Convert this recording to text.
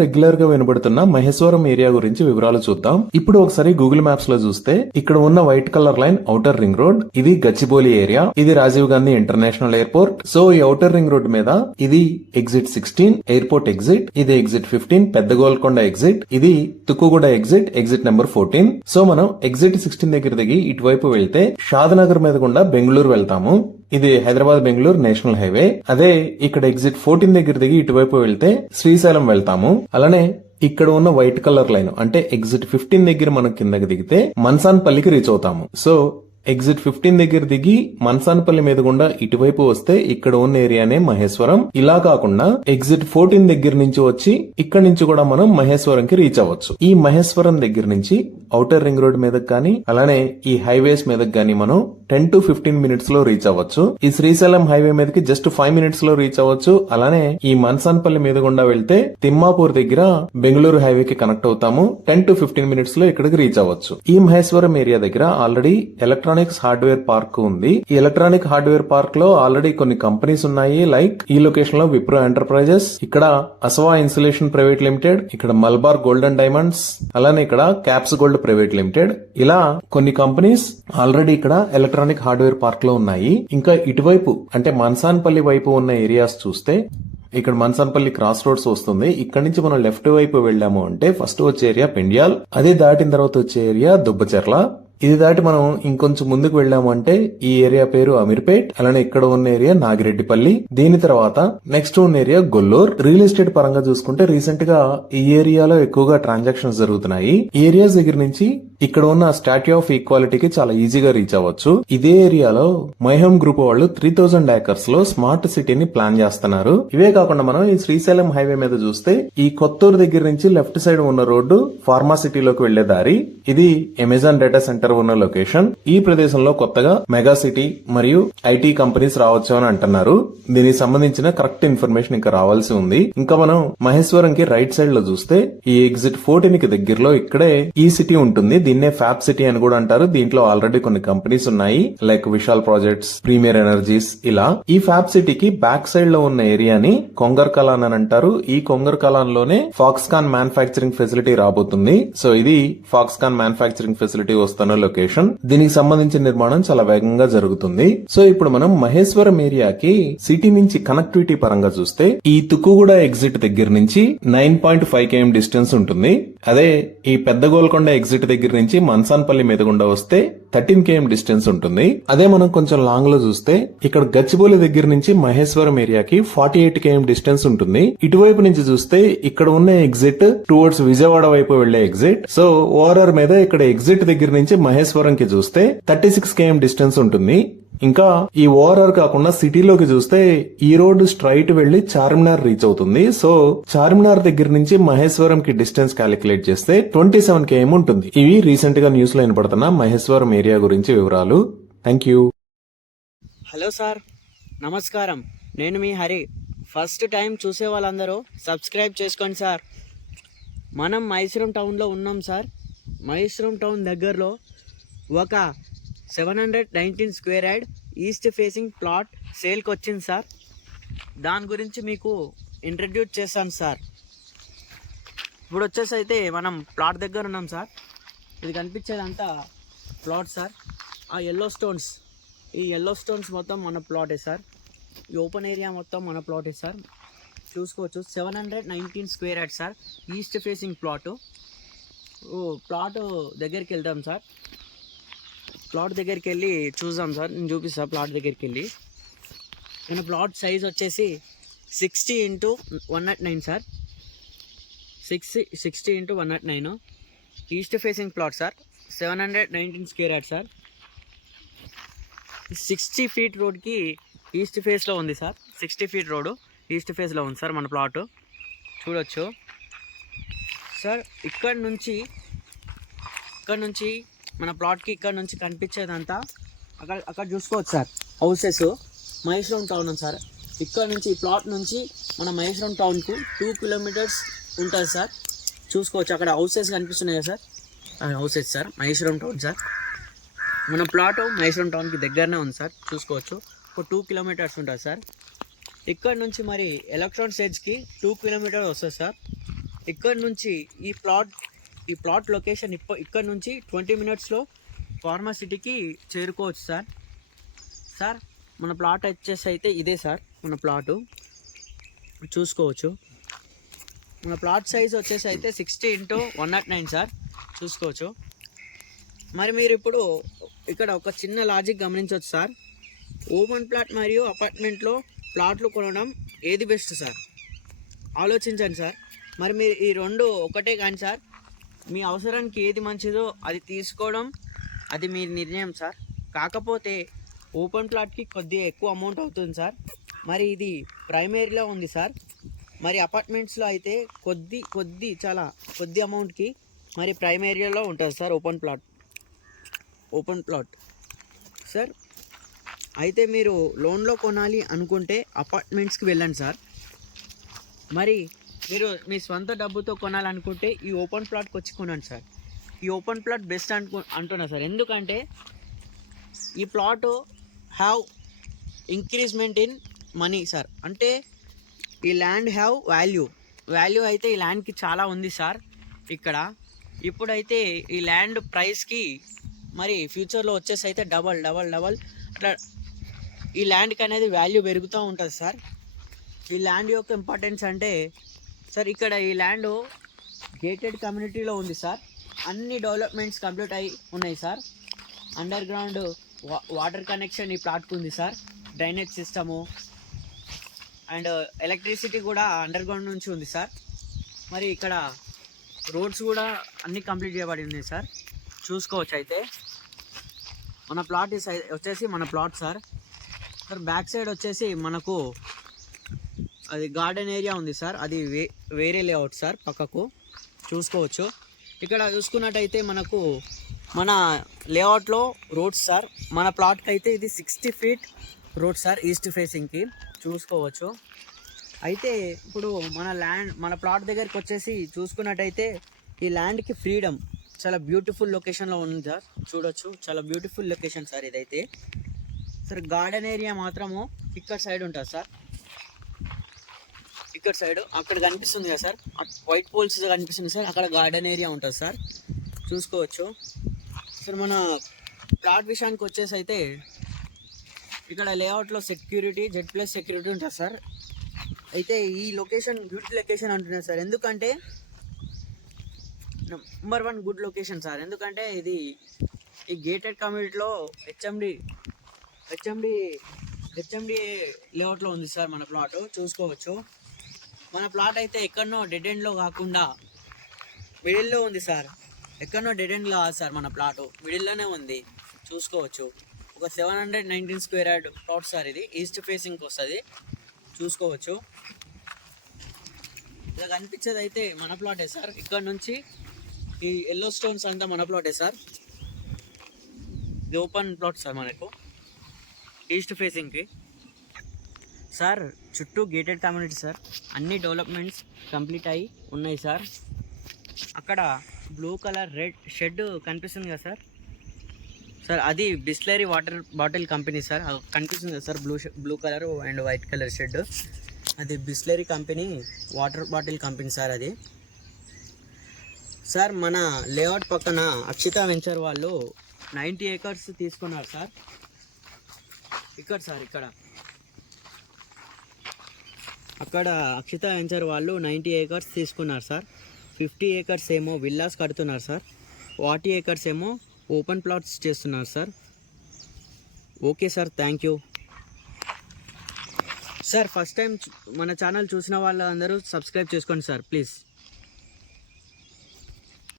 Regular గా వినబడుతున్న Maheshwaram area గురించి వివరాలు చూద్దాం. ఇప్పుడు ఒకసారి గూగుల్ మ్యాప్స్ లో చూస్తే ఇక్కడ ఉన్న white colour line outer ring road. ఇది గచ్చిబౌలి ఏరియా. ఇది Rajiv Gandhi international airport. So ఈ ఔటర్ రింగ్ రోడ్ మీద ఇది ఎగ్జిట్ 16 ఎయిర్పోర్ట్ ఎగ్జిట్. ఇది ఎగ్జిట్ 15 పెద్ద గోల్కొండ ఎగ్జిట్. ఇది Tukkuguda exit, exit number 14. So మనం ఎగ్జిట్ 16 దగ్గర దిగి ఇటువైపు వెళ్తే షాద్నగర్ మీద గుండా బెంగళూరు వెళ్తాము. ఇది హైదరాబాద్ బెంగళూరు నేషనల్ హైవే. అదే ఇక్కడ ఎగ్జిట్ 14 దగ్గర దిగి ఇటువైపు వెళ్తే శ్రీశైలం వెళ్తాము. అలానే ఇక్కడ ఉన్న వైట్ కలర్ లైన్ అంటే ఎగ్జిట్ 15 దగ్గర మనం కిందకి దిగితే మన్సాన్పల్లికి రీచ్ అవుతాము. సో ఎగ్జిట్ 15 దగ్గర దిగి మన్సాన్పల్లి మీద గుండా ఇటువైపు వస్తే ఇక్కడ ఉన్న ఏరియానే మహేశ్వరం. ఇలా కాకుండా ఎగ్జిట్ 14 దగ్గర నుంచి వచ్చి ఇక్కడ నుంచి కూడా మనం మహేశ్వరం కి రీచ్ అవ్వచ్చు. ఈ మహేశ్వరం దగ్గర నుంచి ఔటర్ రింగ్ రోడ్ మీదకి గానీ అలానే ఈ హైవేస్ మీదకి గానీ మనం 10 to 15 మినిట్స్ లో రీచ్ అవ్వచ్చు. ఈ శ్రీశైలం హైవే మీదకి జస్ట్ 5 మినిట్స్ లో రీచ్ అవ్వచ్చు. అలానే ఈ మన్సాన్పల్లి మీద గుండా వెళ్తే తిమ్మాపూర్ దగ్గర బెంగళూరు హైవే కి కనెక్ట్ అవుతాము. 10 to 15 మినిట్స్ లో ఇక్కడికి రీచ్ అవ్వచ్చు. ఈ మహేశ్వరం ఏరియా దగ్గర ఆల్రెడీ ఎలక్ట్రానిక్స్ హార్డ్వేర్ పార్క్ ఉంది. ఈ ఎలక్ట్రానిక్ హార్డ్వేర్ పార్క్ లో ఆల్రెడీ కొన్ని కంపెనీస్ ఉన్నాయి. లైక్ ఈ లొకేషన్ లో విప్రో ఎంటర్ప్రైజెస్, ఇక్కడ అసవా ఇన్సులేషన్ ప్రైవేట్ లిమిటెడ్, ఇక్కడ మల్బార్ గోల్డెన్ డైమండ్స్, అలానే ఇక్కడ క్యాప్స్ గోల్డ్ ప్రైవేట్ లిమిటెడ్. ఇలా కొన్ని కంపెనీస్ ఆల్రెడీ ఇక్కడ ఎలక్ట్రానిక్ హార్డ్వేర్ పార్క్ లో ఉన్నాయి. ఇంకా ఇటువైపు అంటే మన్సాన్పల్లి వైపు ఉన్న ఏరియాస్ చూస్తే ఇక్కడ మన్సాన్పల్లి క్రాస్ రోడ్స్ వస్తుంది. ఇక్కడ నుంచి మనం లెఫ్ట్ వైపు వెళ్ళాము అంటే ఫస్ట్ వచ్చే ఏరియా పెండ్యాల్. అదే దాటిన తర్వాత వచ్చే ఏరియా దుబ్బచెర్ల. ఇది దాటి మనం ఇంకొంచెం ముందుకు వెళ్ళాము అంటే ఈ ఏరియా పేరు అమీర్పేట్. అలానే ఇక్కడ ఉన్న ఏరియా నాగిరెడ్డిపల్లి. దీని తర్వాత నెక్స్ట్ ఉన్న ఏరియా గొల్లూర్. రియల్ ఎస్టేట్ పరంగా చూసుకుంటే రీసెంట్ గా ఈ ఏరియాలో ఎక్కువగా ట్రాన్సాక్షన్స్ జరుగుతున్నాయి. ఈ ఏరియాస్ దగ్గర నుంచి ఇక్కడ ఉన్న స్టాట్యూ ఆఫ్ ఈక్వాలిటీకి చాలా ఈజీగా రీచ్ అవ్వచ్చు. ఇదే ఏరియాలో మైహోమ్ గ్రూప్ వాళ్ళు 3000 ఏకర్స్ లో స్మార్ట్ సిటీని ప్లాన్ చేస్తున్నారు. ఇవే కాకుండా మనం ఈ శ్రీశైలం హైవే మీద చూస్తే ఈ కొత్తూరు దగ్గర నుంచి లెఫ్ట్ సైడ్ ఉన్న రోడ్డు ఫార్మా సిటీలోకి వెళ్లే దారి. ఇది అమెజాన్ డేటా సెంటర్ ఉన్న లొకేషన్. ఈ ప్రదేశంలో కొత్తగా మెగా సిటీ మరియు ఐటీ కంపెనీస్ రావచ్చు అని అంటున్నారు. దీనికి సంబంధించిన కరెక్ట్ ఇన్ఫర్మేషన్ ఇంకా రావాల్సి ఉంది. ఇంకా మనం మహేశ్వరం కి రైట్ సైడ్ లో చూస్తే ఈ ఎగ్జిట్ 14 కి దగ్గరలో ఇక్కడే ఈ సిటీ ఉంటుంది. దీన్నే ఫ్యాబ్ సిటీ అని కూడా అంటారు. దీంట్లో ఆల్రెడీ కొన్ని కంపెనీస్ ఉన్నాయి like Vishal projects, premier energies. ఇలా ఈ ఫ్యాబ్ సిటీకి బ్యాక్ సైడ్ లో ఉన్న ఏరియాని కొంగర్ కలాన్ అని అంటారు. ఈ కొంగర్ కలాన్ లోనే ఫాక్స్కాన్ మ్యానుఫ్యాక్చరింగ్ ఫెసిలిటీ రాబోతుంది. సో ఇది ఫాక్స్కాన్ మ్యానుఫ్యాక్చరింగ్ ఫెసిలిటీ వస్తున్న లొకేషన్. దీనికి సంబంధించిన నిర్మాణం చాలా వేగంగా జరుగుతుంది. సో ఇప్పుడు మనం మహేశ్వరం ఏరియాకి సిటీ నుంచి కనెక్టివిటీ పరంగా చూస్తే ఈ తుక్కుగూడ ఎగ్జిట్ దగ్గర నుంచి 9.5 km డిస్టెన్స్ ఉంటుంది. అదే ఈ పెద్ద గోల్కొండ ఎగ్జిట్ దగ్గర నుంచి మన్సాన్పల్లి మీద గుండా వస్తే 13 km డిస్టెన్స్ ఉంటుంది. అదే మనం కొంచెం లాంగ్ లో చూస్తే ఇక్కడ గచ్చిబౌలి దగ్గర నుంచి మహేశ్వరం ఏరియాకి 48 km డిస్టెన్స్ ఉంటుంది. ఇటువైపు నుంచి చూస్తే ఇక్కడ ఉన్న ఎగ్జిట్ టువర్డ్స్ విజయవాడ వైపు వెళ్లే ఎగ్జిట్. సో ఓఆర్ఆర్ మీద ఇక్కడ ఎగ్జిట్ దగ్గర నుంచి మహేశ్వరం కి చూస్తే 36 km డిస్టెన్స్ ఉంటుంది. ఇంకా ఈ ఓఆర్ఆర్ కాకుండా సిటీలోకి చూస్తే ఈ రోడ్డు స్ట్రైట్ వెళ్లి చార్మినార్ రీచ్ అవుతుంది. సో చార్మినార్ దగ్గర నుంచి మహేశ్వరం కి డిస్టెన్స్ క్యాలిక్యులేట్ చేస్తే 27 km ఉంటుంది. ఇవి రీసెంట్ గా న్యూస్ లో వినపడుతున్న మహేశ్వరం ఏరియా గురించి వివరాలు. Thank you. హలో సార్, నమస్కారం. నేను మీ హరి. ఫస్ట్ టైం చూసే వాళ్ళందరూ సబ్స్క్రైబ్ చేసుకోండి సార్. మనం మైసూరం టౌన్లో ఉన్నాం సార్. మైసూరం టౌన్ దగ్గరలో ఒక 719 square yard east facing plot సేల్కి వచ్చింది సార్. దాని గురించి మీకు ఇంట్రడ్యూస్ చేస్తాను సార్. ఇప్పుడు వచ్చేసి అయితే మనం ప్లాట్ దగ్గర ఉన్నాం సార్. ఇది కనిపించేదంతా ప్లాట్ సార్. ఆ ఈ ఎల్లో స్టోన్స్ మొత్తం మన ప్లాటే సార్. ఈ ఓపెన్ ఏరియా మొత్తం మన ప్లాటే సార్. చూసుకోవచ్చు 719 square yard sir. East facing plot దగ్గరికి వెళ్దాం సార్. ప్లాట్ దగ్గరికి వెళ్ళి చూద్దాం సార్. నేను చూపిస్తాను ప్లాట్ దగ్గరికి వెళ్ళి. నేను ప్లాట్ సైజ్ వచ్చేసి 60x109 sir. 60x109 east facing plot sir. 719 square yard sir. 60 feet రోడ్కి ఈస్ట్ ఫేస్లో ఉంది సార్. 60 feet రోడ్ ఈస్ట్ ఫేస్లో ఉంది సార్ మన ప్లాట్. చూడొచ్చు సార్. ఇక్కడ నుంచి మన ప్లాట్కి ఇక్కడ నుంచి కనిపించేదంతా అక్కడ చూసుకోవచ్చు సార్. హౌసెస్ మహేశ్వరం టౌన్ ఉంది సార్. ఇక్కడ నుంచి ఈ ప్లాట్ నుంచి మన మహేశ్వరం టౌన్కు 2 kilometers ఉంటుంది సార్. చూసుకోవచ్చు అక్కడ హౌసెస్ కనిపిస్తున్నాయి కదా sir. Houses sir Maheshwaram town sir. మన ప్లాట్ మహేశ్వరం టౌన్కి దగ్గరనే ఉంది సార్. చూసుకోవచ్చు ఒక 2 kilometers ఉంటుంది సార్. ఇక్కడ నుంచి మరి ఎలక్ట్రానిక్స్ ఎడ్జ్కి 2 kilometers వస్తుంది సార్. ఇక్కడ నుంచి ఈ ప్లాట్ లొకేషన్ ఇక్కడ నుంచి 20 మినిట్స్లో ఫార్మాసిటీకి చేరుకోవచ్చు సార్. సార్ మన ప్లాట్ వచ్చేసి అయితే ఇదే సార్ మన ప్లాటు చూసుకోవచ్చు. మన ప్లాట్ సైజ్ వచ్చేసి అయితే 60x109 సార్ చూసుకోవచ్చు. మరి మీరు ఇప్పుడు ఇక్కడ ఒక చిన్న లాజిక్ గమనించవచ్చు సార్. ఓపెన్ ప్లాట్ మరియు అపార్ట్మెంట్లో ప్లాట్లు కొనడం ఏది బెస్ట్ సార్? ఆలోచించండి సార్. మరి మీరు ఈ రెండు ఒకటే కానీ సార్, మీ అవసరానికి ఏది మంచిదో అది తీసుకోవడం అది మీ నిర్ణయం సార్. కాకపోతే ఓపెన్ ప్లాట్కి కొద్దిగా ఎక్కువ అమౌంట్ అవుతుంది సార్. మరి ఇది ప్రైమరీలో ఉంది సార్. మరి అపార్ట్మెంట్స్లో అయితే చాలా కొద్ది అమౌంట్కి మరి ప్రైమ్ ఏరియాలో ఉంటుంది సార్ ఓపెన్ ప్లాట్ సార్. అయితే మీరు లోన్లో కొనాలి అనుకుంటే అపార్ట్మెంట్స్కి వెళ్ళండి సార్. మరి మీరు మీ స్వంత డబ్బుతో కొనాలనుకుంటే ఈ ఓపెన్ ప్లాట్కి వచ్చి కొనండి సార్. ఈ ఓపెన్ ప్లాట్ బెస్ట్ అంటున్నా సార్. ఎందుకంటే ఈ plot have ఇంక్రీజ్మెంట్ in money sir. అంటే ఈ ల్యాండ్ హ్యావ్ వాల్యూ అయితే ఈ ల్యాండ్కి చాలా ఉంది సార్. ఇక్కడ ఇప్పుడైతే ఈ ల్యాండ్ ప్రైస్కి మరి ఫ్యూచర్లో వచ్చేసి అయితే డబల్ అట్లా ఈ ల్యాండ్కి అనేది వాల్యూ పెరుగుతూ ఉంటుంది సార్. ఈ ల్యాండ్ యొక్క ఇంపార్టెన్స్ అంటే సార్, ఇక్కడ ఈ ల్యాండ్ గేటెడ్ కమ్యూనిటీలో ఉంది సార్. అన్ని డెవలప్మెంట్స్ కంప్లీట్ అయి ఉన్నాయి sir. Under ground water connection ఈ ప్లాట్కి ఉంది sir. Drainage system and electricity కూడా అండర్ గ్రౌండ్ నుంచి ఉంది సార్. మరి ఇక్కడ రోడ్స్ కూడా అన్నీ కంప్లీట్ చేయబడి ఉన్నాయి సార్. చూసుకోవచ్చు. అయితే మన ప్లాట్ వచ్చేసి మన ప్లాట్ సార్. బ్యాక్ సైడ్ వచ్చేసి మనకు అది గార్డెన్ ఏరియా ఉంది సార్. అది వేరే లేఅవుట్ సార్. పక్కకు చూసుకోవచ్చు. ఇక్కడ చూసుకున్నట్టయితే మనకు మన లేఅవుట్లో రోడ్స్ సార్. మన ప్లాట్కి అయితే ఇది 60 ఫీట్ రోడ్ సార్ ఈస్ట్ ఫేసింగ్కి చూసుకోవచ్చు. అయితే ఇప్పుడు మన ప్లాట్ దగ్గరికి వచ్చేసి చూసుకున్నట్టయితే ఈ ల్యాండ్కి ఫ్రీడమ్ చాలా బ్యూటిఫుల్ లొకేషన్లో ఉంది సార్. చూడొచ్చు, చాలా బ్యూటిఫుల్ లొకేషన్ సార్ ఇదైతే. సార్ గార్డెన్ ఏరియా మాత్రము ఇక్కడ సైడ్ ఉంటుంది సార్. ఇక్కడ సైడ్ అక్కడ కనిపిస్తుంది కదా సార్, వైట్ పోల్స్ కనిపిస్తుంది సార్. అక్కడ గార్డెన్ ఏరియా ఉంటుంది సార్. చూసుకోవచ్చు సార్. మన ప్లాట్ విషయానికి వచ్చేసి అయితే ఇక్కడ లేఅవుట్లో సెక్యూరిటీ Z+ సెక్యూరిటీ ఉంటుంది సార్. అయితే ఈ లొకేషన్ గుడ్ లొకేషన్ అంటున్నారు సార్. ఎందుకంటే నెంబర్ 1 గుడ్ లొకేషన్ సార్. ఎందుకంటే ఇది ఈ గేటెడ్ కమ్యూనిటీలో హెచ్ఎండి లేఅవుట్లో ఉంది సార్ మన ప్లాట్. చూసుకోవచ్చు. మన ప్లాట్ అయితే ఎక్కడనో డెడ్ ఎండ్లో కాకుండా మిడిల్లో ఉంది సార్. ఎక్కడనో డెడ్ ఎండ్లో కాదు సార్, మన ప్లాట్ మిడిల్లోనే ఉంది. చూసుకోవచ్చు. ఒక 719 స్క్వేర్ యార్డ్ ప్లాట్ సార్. ఇది ఈస్ట్ ఫేసింగ్కి వస్తుంది. చూసుకోవచ్చు. ఇలా కనిపించేది అయితే మన ప్లాటే సార్. ఇక్కడ నుంచి ఈ ఎల్లో స్టోన్స్ అంతా మన ప్లాటే సార్. ఇది ఓపెన్ ప్లాట్ సార్ మనకు ఈస్ట్ ఫేసింగ్కి సార్. చుట్టూ గేటెడ్ కమ్యూనిటీ సార్. అన్ని డెవలప్మెంట్స్ కంప్లీట్ అయ్యి ఉన్నాయి సార్. అక్కడ బ్లూ కలర్ రెడ్ షెడ్ కనిపిస్తుంది కదా సార్. సార్ అది Bisleri water bottle company sir. కనిపిస్తుంది కదా sir, blue colour and white colour shed. అది Bisleri company water bottle company sir అది. సార్ మన లేఅవుట్ పక్కన అక్షిత వెంచర్ వాళ్ళు 90 acres తీసుకున్నారు సార్. ఇక్కడ సార్ అక్కడ అక్షిత వెంచర్ వాళ్ళు 90 acres తీసుకున్నారు సార్. 50 acres ఏమో విల్లాస్ కడుతున్నారు సార్. 40 acres ఏమో ఓపెన్ ప్లాట్స్ చేస్తున్నారు sir. Okay sir, thank you sir. First time మన ఛానల్ చూసిన వాళ్ళందరూ సబ్స్క్రైబ్ చేసుకోండి సార్ ప్లీజ్.